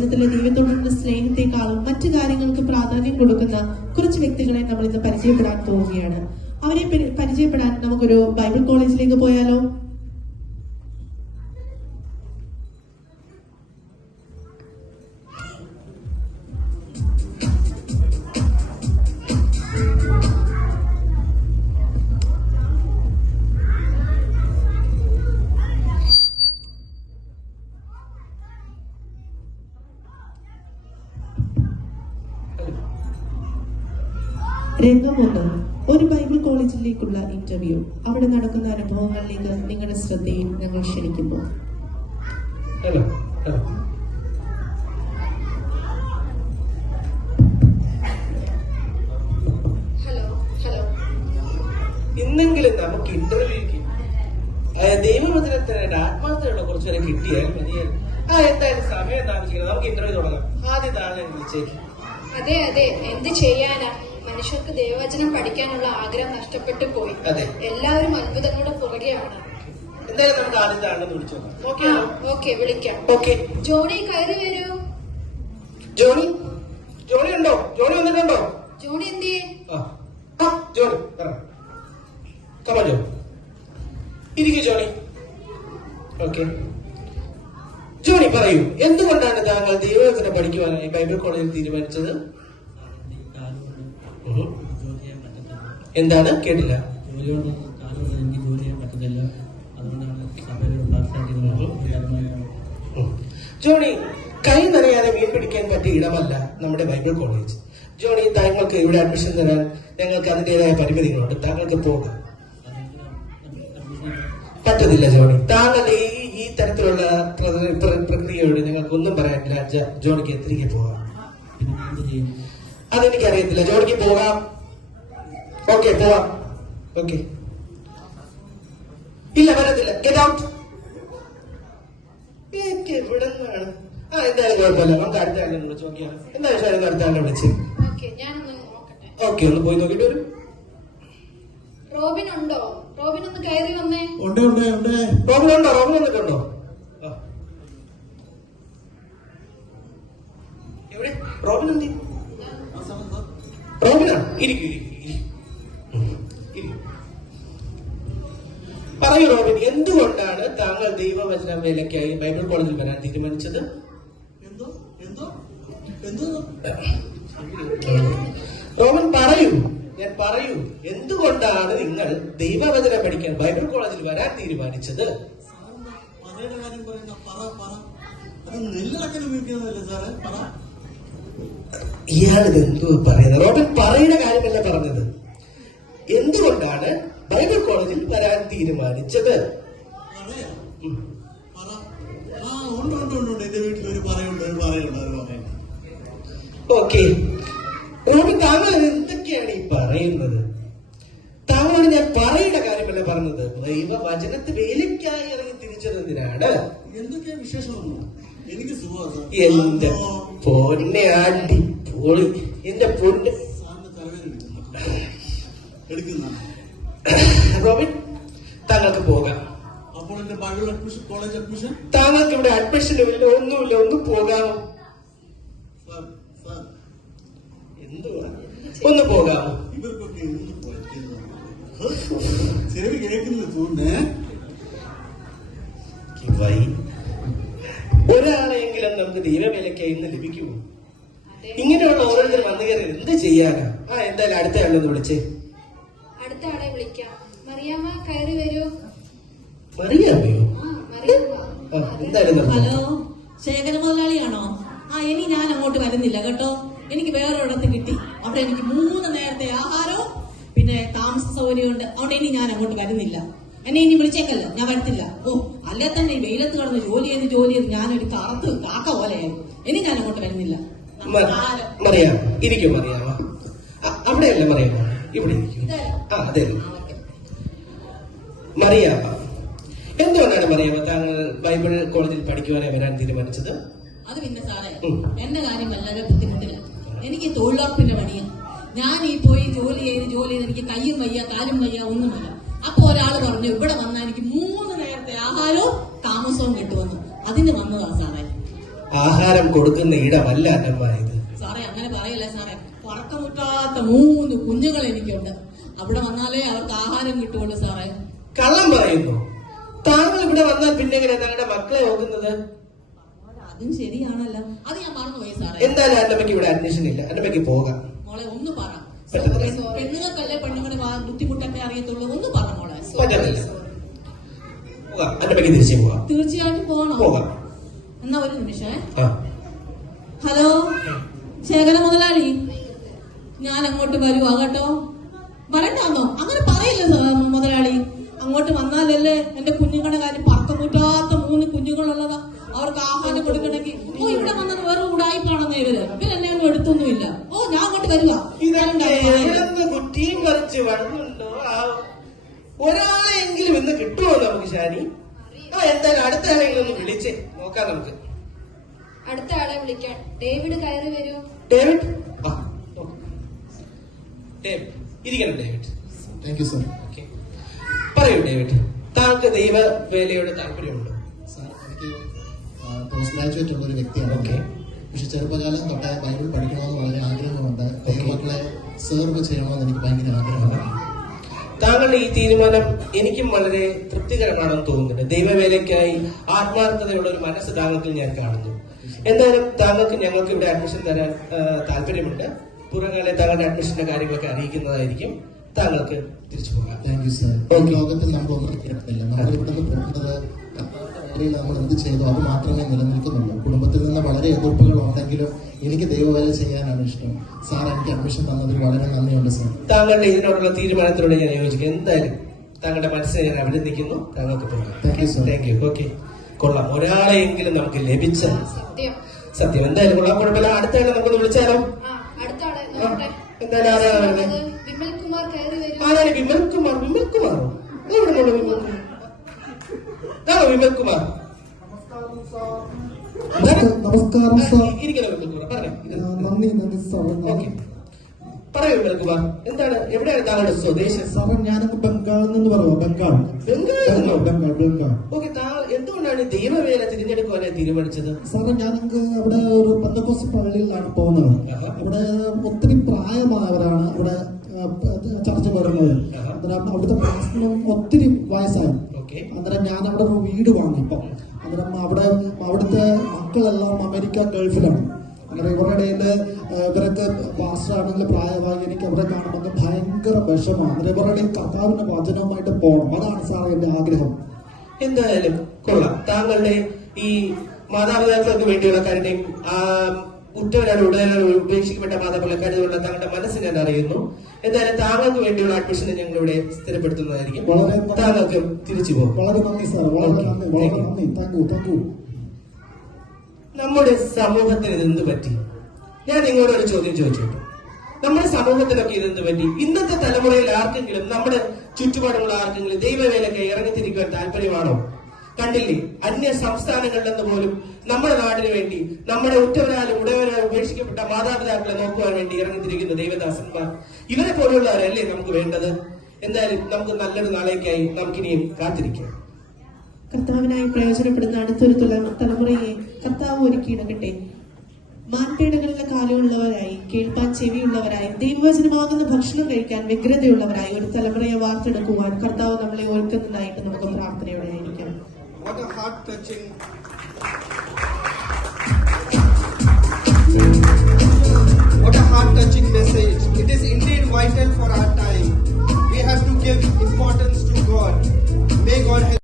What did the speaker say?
വചനത്തിലെ ദൈവത്തോടുള്ള സ്നേഹത്തെക്കാളും മറ്റു കാര്യങ്ങൾക്ക് പ്രാധാന്യം കൊടുക്കുന്ന കുറച്ച് വ്യക്തികളെ നമ്മൾ ഇന്ന് പരിചയപ്പെടാൻ പോവുകയാണ്. അവരെ പരിചയപ്പെടാൻ നമുക്കൊരു ബൈബിൾ കോളേജിലേക്ക് പോയാലോ? രംഗം 1. ഒരു ബൈബിൾ കോളേജിലേക്കുള്ള ഇന്റർവ്യൂ. അവിടെ നടക്കുന്ന അനുഭവങ്ങളിലേക്ക് നിങ്ങളുടെ ശ്രദ്ധയിൽ ഞങ്ങൾ ക്ഷണിക്കുന്നു. ഇന്നെങ്കിലും നമുക്ക് ഇന്റർവ്യൂക്ക് ദൈവവചനത്തിന് ആത്മാർത്ഥതയുള്ള കുറച്ചുപേരെ കിട്ടിയാൽ മതിയായിരുന്നു. എന്തായാലും സമയം താമസിക്കുന്നത്, നമുക്ക് ഇന്റർവ്യൂ തുടങ്ങാം. ആദ്യം താഴെ വിളിച്ചേക്ക്. അതെ, എന്ത് ചെയ്യാനാ, മനുഷ്യർക്ക് ദൈവവചനം പഠിക്കാനുള്ള ആഗ്രഹം നഷ്ടപ്പെട്ടു പോയി. എല്ലാവരും അത്ഭുതങ്ങളുടെ പുറകെയാണ്. എന്തായാലും നമുക്ക് ആദ്യം താഴെ വിളിച്ചു നോക്കാം. ഓക്കെ, വിളിക്കാം. ജോണി, കയറി വരൂ. ജോണി ഉണ്ടോ? ജോണി വന്നിട്ടുണ്ടോ? ജോണി എന്തിയെ? ജോണി ഇരിക്കൂ. ജോണി ജോണി പറയൂ, എന്തുകൊണ്ടാണ് താങ്കൾ ദൈവവചനം പഠിക്കുവാനായി ബൈബിൾ കോളേജിൽ തീരുമാനിച്ചത്? എന്താണ്? കേട്ടില്ല. ജോണി, കൈ നനയാതെ മീൻ പിടിക്കാൻ പറ്റിയ ഇടമല്ല നമ്മുടെ ബൈബിൾ കോളേജ്. ജോണി, താങ്കൾക്ക് ഇവിടെ അഡ്മിഷൻ തരാൻ ഞങ്ങൾക്ക് അതിൻ്റെതായ പരിമിതികളുണ്ട്. താങ്കൾക്ക് പോകാം. പറ്റത്തില്ല ജോണി. താങ്കൾ ഈ തരത്തിലുള്ള പ്രക്രിയയോട് ഞങ്ങൾക്ക് ഒന്നും പറയാനില്ല. ജോണിക്ക് തിരികെ പോകാം. അതെനിക്കറിയത്തില്ല. ജോണിക്ക് പോകാം. പോവാം. ഇല്ല, വരത്തില്ല. Get out. എവിടെ നിന്നാണ്? എന്തായാലും കുഴപ്പമില്ല. നമുക്ക് അടുത്ത ആളെ വിളിച്ച് നോക്കിയാൽ എന്താ വിഷയം? അടുത്ത ആളെ വിളിച്ച് ഒന്ന് പോയി നോക്കിട്ട് വരും. റോബിൻ ഉണ്ടോ? റോബിൻ ഒന്ന് കയറി വന്നേ. ഉണ്ട്. റോബിൻ ഉണ്ടോ? റോബിൻ വന്നിട്ടുണ്ടോ? എവിടെ റോബിൻ? എന്ത് റോബിനാ? ഇരിക്കും. പറയൂ റോബിൻ, എന്തുകൊണ്ടാണ് താങ്കൾ ദൈവവചന വേലയ്ക്കായി ബൈബിൾ കോളേജിൽ വരാൻ തീരുമാനിച്ചത്? റോബിൻ പറയൂ, എന്തുകൊണ്ടാണ് നിങ്ങൾ ദൈവവചനം പഠിക്കാൻ ബൈബിൾ കോളേജിൽ വരാൻ തീരുമാനിച്ചത്? ഇയാളിത് എന്തോ പറയുന്നത്? റോബിൻ പറയുന്ന കാര്യമല്ല പറഞ്ഞത്. എന്തുകൊണ്ടാണ് ബൈബിൾ കോളേജിൽ വരാൻ തീരുമാനിച്ചത്? ഓക്കെ റോബിൻ, താങ്കൾ എന്തൊക്കെയാണ് ഈ പറയുന്നത്? താങ്കളോട് ഞാൻ പറയേണ്ട കാര്യമല്ല പറഞ്ഞത്. ദൈവവചനത്തെ വേലയ്ക്കായി ഇറങ്ങി തിരിച്ചതിനാണ്. എന്തൊക്കെയാ വിശേഷം? എനിക്ക് എന്റെ പൊന്നെ അടിപൊളി. എന്റെ പൊന്ന് റോബിൻ, താങ്കൾക്ക് പോകാം. അപ്പോൾ എന്റെ ബൈബിൾ അഡ്മിഷൻ, കോളേജ് അഡ്മിഷൻ? താങ്കൾക്ക് ഇവിടെ അഡ്മിഷനില്ല, ഒന്നുമില്ല. ഒന്ന് പോകാമോ? എന്തുവാ? ഒന്ന് പോകാമോ? ഇവർക്കൊക്കെ ചെവി കേൾക്കുന്നത് തോന്നേ. ഒരാളെങ്കിലും നമുക്ക് ദൈവവേലയ്ക്കായി ഇന്ന് ലഭിക്കുമോ? ഇങ്ങനെയുള്ള ഓരോരുത്തർ വന്നു കയറി എന്ത് ചെയ്യാനാ? എന്തായാലും അടുത്ത ആളൊന്ന് വിളിച്ചേ. അടുത്ത ആളെ വിളിക്കാം. മറിയാമ്മ, കയറി വരൂ. മറിയാമ്മയോ? എന്തായാലും ഹലോ, ശേഖര മുതലാളിയാണോ? ഇനി ഞാൻ അങ്ങോട്ട് വരുന്നില്ല കേട്ടോ. എനിക്ക് വേറൊരിടത്ത് കിട്ടി. അവിടെ എനിക്ക് 3 നേരത്തെ ആഹാരവും പിന്നെ താമസ സൗകര്യമുണ്ട്. അതുകൊണ്ട് ഇനി ഞാൻ അങ്ങോട്ട് വരുന്നില്ല. എന്നെ ഇനി വിളിച്ചേക്കല്ലോ, ഞാൻ വരത്തില്ല. അല്ലേ തന്നെ ഈ വെയിലത്ത് കിടന്ന് ജോലി ചെയ്ത് ഞാനൊരു കറുത്ത് കാക്ക പോലെയായിരുന്നു. ഇനി ഞാൻ അങ്ങോട്ട് വരുന്നില്ല. മറിയാം, ഇരിക്കും. മറിയാമ അവിടെയല്ല, മറിയാമ ഇവിടെ ഇരിക്കും. അതെ മറിയാമ, എന്തുകൊണ്ടാണ് മറിയാമ താങ്കൾ ബൈബിൾ കോളേജിൽ പഠിക്കുവാനായി വരാൻ തീരുമാനിച്ചത്? അത് പിന്നെ സാറേ, എന്റെ കാര്യം വളരെ ബുദ്ധിമുട്ടില്ല. എനിക്ക് തൊഴിലുറപ്പിന്റെ പണിയാണ്. ഞാൻ ഈ പോയി ജോലി ചെയ്ത് എനിക്ക് കയ്യും വയ്യ, കാലും വയ്യ, ഒന്നുമില്ല. അപ്പൊ ഒരാൾ പറഞ്ഞു ഇവിടെ വന്നാൽ എനിക്ക് 3 നേരത്തെ ആഹാരവും താമസവും കിട്ടുമെന്ന്. അതിന് വന്നതാ സാറേ. ആഹാരം കൊടുക്കുന്ന ഇടമല്ല അന്നമ്മ ഇത്. സാറേ അങ്ങനെ പറയല്ല സാറേ. പറക്കമുറ്റാത്ത 3 കുഞ്ഞുങ്ങൾ എനിക്കുണ്ട്. അവിടെ വന്നാലേ അവർക്ക് ആഹാരം കിട്ടുള്ളൂ സാറേ. കള്ളം പറയുന്നു. താങ്കൾ ഇവിടെ വന്നാൽ പിന്നെ എങ്ങനെ താങ്കളുടെ മക്കളെ നോക്കുന്നത്? അതും ശരിയാണല്ലോ. അത് ഞാൻ മറന്നുപോയി സാറേ. എന്തായാലും അന്നമ്മയ്ക്ക് ഇവിടെ അഡ്മിഷൻ ഇല്ല. അന്നമ്മയ്ക്ക് പോകാം. മോളെ ഒന്ന് പറ. പറ്റത്തില്ല. പെണ്ണുങ്ങൾക്കല്ലേ പെണ്ണുങ്ങളുടെ ബുദ്ധിമുട്ടൊക്കെ അറിയത്തുള്ളൂ. ഒന്ന് പറ മോളെ. പറ്റത്തില്ല. പോകാം. അന്നമ്മയ്ക്ക് തിരിച്ചു പോകാം. തീർച്ചയായിട്ടും പോകണം. പോകാം. എന്നാ ഒരു നിമിഷേ. ആ. ഹലോ ശേഖര മുതലാളി, ഞാൻ അങ്ങോട്ട് വരുവാ കേട്ടോ. വരണ്ടാന്നോ? അങ്ങനെ പറയില്ല മുതലാളി. അങ്ങോട്ട് വന്നാലല്ലേ എന്റെ കുഞ്ഞുങ്ങളുടെ കാര്യം. പറക്കമുറ്റാത്ത 3 കുഞ്ഞുങ്ങളുള്ളതാ. അവർക്ക് ആഹാരം കൊടുക്കണമെങ്കിൽ ഇവിടെ വന്നത് വേറെ ഉടായിപ്പാണെന്ന് ഇവരെന്നെ ഒന്നും എടുത്തൊന്നുമില്ല. ഞാൻ അങ്ങോട്ട് വരുക. കുറ്റിയും പറിച്ച് വണ്ണുണ്ടോ? ഒരാളെങ്കിലും ഇന്ന് കിട്ടുമോ നമുക്ക് ഷാനി? എന്തായാലും അടുത്ത ആളെങ്കിലും ഒന്ന് വിളിച്ചേ നോക്കാം നമുക്ക്. അടുത്ത ആളെ വിളിക്കാൻ. ഡേവിഡ് കയറി വരൂ. ഡേവിഡ്, ഡേവിഡ് ഇരിക്കണം. David, thank you sir. Okay, പറയൂ ഡേവിഡ്, താങ്കൾക്ക് ദൈവവേലയോട് താല്പര്യമുണ്ടോ? സാർ, എനിക്ക് പോസ്റ്റ് ഗ്രാജുവേറ്റ് ഉള്ള ഒരു വ്യക്തിയാണ്. ഓക്കെ. പക്ഷെ ചെറുപ്പകാലം തൊട്ടേ ബൈബിൾ പഠിക്കണമെന്ന് വളരെ ആഗ്രഹമുണ്ട്. ദൈവമക്കളെ സെർവ് ചെയ്യണമെന്ന് എനിക്ക് ഭയങ്കര ആഗ്രഹമാണ്. താങ്കളുടെ ഈ തീരുമാനം എനിക്കും വളരെ തൃപ്തികരമാണെന്ന് തോന്നുന്നുണ്ട്. ദൈവവേലയ്ക്കായി ആത്മാർത്ഥതയുള്ള ഒരു മനസ്സ് താങ്കൾക്ക് ഞാൻ കാണുന്നു. എന്തായാലും താങ്കൾക്ക് ഞങ്ങൾക്ക് ഇവിടെ അഡ്മിഷൻ തരാൻ താല്പര്യമുണ്ട്. പുറകാലെ താങ്കളുടെ അഡ്മിഷന്റെ കാര്യങ്ങളൊക്കെ അറിയിക്കുന്നതായിരിക്കും. താങ്കൾക്ക് തിരിച്ചു പോകാം. Thank you sir. ലോകത്തിൽ നമ്മളൊന്നും കിടത്തില്ല. നമ്മൾ ഇവിടുന്ന് പോകുന്നത് നമ്മൾ എന്ത് ചെയ്തോ അത് മാത്രമേ നിലനിൽക്കുന്നുള്ളൂ. കുടുംബത്തിൽ നിന്ന് വളരെ എതിർപ്പുകൾ ഉണ്ടെങ്കിലും എനിക്ക് ദൈവവേല ചെയ്യാനാണ് ഇഷ്ടം. സാർ, എനിക്ക് അഡ്മിഷൻ തന്നതിൽ വളരെ നന്ദിയുണ്ട് സാർ. താങ്കളുടെ ഇതിനോടുള്ള തീരുമാനത്തിലൂടെ ഞാൻ യോജിക്കും. എന്തായാലും താങ്കളുടെ മനസ്സിനെ ഞാൻ അഭിനന്ദിക്കുന്നു. താങ്കൾക്ക് പോകാം. Thank you sir. Thank you. Okay, കൊള്ളാം. ഒരാളെയെങ്കിലും നമുക്ക് ലഭിച്ച സത്യം. സത്യം. എന്തായാലും കൊള്ളാം. കുഴപ്പമില്ല. അടുത്ത ആളെ നമുക്കൊന്ന് വിളിച്ചാലോ? അടുത്ത ആളെ നോക്കട്ടെ. എന്തായാലും ആരാണ് വരുന്നത്? വിമൽ കുമാർ കയറി വരൂ. ആരാണ് വിമൽ കുമാർ? വിമൽ കുമാറോ? എവിടെ വിമൽ കുമാർ? വിമൽ കുമാർ നമസ്കാരം സാർ. ഇരിക്കണം. വിമൽ കുമാർ പറഞ്ഞു. നന്ദി സാർ. ഓക്കെ, പറയൂ വിമൽ കുമാർ, എന്താണ്, എവിടെയാണ് താങ്കളുടെ സ്വദേശം? സാറേ, ഞാനൊന്ന് ബംഗാളിൽ നിന്ന് പറയുമോ? ബംഗാൾ. ഓക്കെ, താങ്കൾ എന്തുകൊണ്ടാണ് ദൈവവേല തിരഞ്ഞെടുക്കുവാനായി തീരുമാനിച്ചത്? സാറേ, ഞാനെങ്കിൽ അവിടെ ഒരു പെന്തക്കോസ്ത് പള്ളിയിലാണ് പോകുന്നത്. അവിടെ ഒത്തിരി പ്രായമായവരാണ് അവിടെ ചർച്ച വരുന്നത്. അന്നേരം അവിടുത്തെ പാസ്റ്ററിനും ഒത്തിരി വയസ്സായി. അന്നേരം ഞാൻ അവിടെ ഒരു വീട് വാങ്ങി. ഇപ്പം അന്നേരം അവിടുത്തെ മക്കളെല്ലാം അമേരിക്ക, ഗൾഫിലാണ്. അങ്ങനെ ഇവരുടെ ഇവരൊക്കെ പാസ്റ്റർ ആണെങ്കിൽ പ്രായമായി എനിക്ക് അവരെ കാണുമ്പോൾ ഭയങ്കര വിഷമാണ്. അങ്ങനെ ഇവരുടെ കർത്താവിന്റെ വചനവുമായിട്ട് പോകണം. അതാണ് സാർ എന്റെ ആഗ്രഹം. എന്തായാലും കൊള്ളാം. താങ്കളുടെ ഈ മാതാപിതാക്കൾക്ക് വേണ്ടിയുള്ള കാര്യം, ഉറ്റവരാണ് ഉപേക്ഷിക്കപ്പെട്ട മാതാപിതാക്കളുള്ള താങ്കളുടെ മനസ്സ് ഞാൻ അറിയുന്നു. എന്തായാലും താങ്കൾക്ക് വേണ്ടിയുള്ള അഡ്മിഷനെ ഞങ്ങൾ ഇവിടെ സ്ഥിരപ്പെടുത്തുന്നതായിരിക്കും. താങ്കൾക്ക് തിരിച്ചു പോകും. വളരെ നന്ദി സാർ. വളരെ നന്ദി. Thank you. നമ്മുടെ സമൂഹത്തിന് ഇതെന്ത് പറ്റി? ഞാൻ നിങ്ങളോടൊരു ചോദ്യം ചോദിച്ചു. നമ്മുടെ സമൂഹത്തിനൊക്കെ ഇതെന്ത് പറ്റി? ഇന്നത്തെ തലമുറയിൽ ആർക്കെങ്കിലും, നമ്മുടെ ചുറ്റുപാടുമുള്ള ആർക്കെങ്കിലും ദൈവവേലയ്ക്ക് ഇറങ്ങിത്തിരിക്കുവാൻ താല്പര്യമാണോ? കണ്ടില്ലേ, അന്യ സംസ്ഥാനങ്ങളിൽ നിന്ന് പോലും നമ്മുടെ നാടിന് വേണ്ടി, നമ്മുടെ ഉറ്റവരാലും ഉടയവരാലും ഉപേക്ഷിക്കപ്പെട്ട മാതാപിതാക്കളെ നോക്കുവാൻ വേണ്ടി ഇറങ്ങിത്തിരിക്കുന്ന ദൈവദാസന്മാർ. ഇവരെ പോലുള്ളവരല്ലേ നമുക്ക് വേണ്ടത്? എന്തായാലും നമുക്ക് നല്ലൊരു നാളേക്കായി നമുക്കിനിയും കാത്തിരിക്കാം. കർത്താവിനായി പ്രയോജനപ്പെടുന്ന അടുത്തൊരു തലമുറയെ കർത്താവ് ഒരുക്കിയിടട്ടെ. മാൻപേടകളിലെ കാലമുള്ളവരായി, കേൾപ്പാൻ ചെവിയുള്ളവരായി, ദൈവവചനമാകുന്ന ഭക്ഷണം കഴിക്കാൻ വ്യഗ്രതയുള്ളവരായി ഒരു തലമുറയെ വാർത്തെടുക്കുവാൻ കർത്താവ് നമ്മളെ ഒരുക്കുന്നതായിട്ട് നമുക്ക് പ്രാർത്ഥനയോടെ ആയിരിക്കാം. What a heart-touching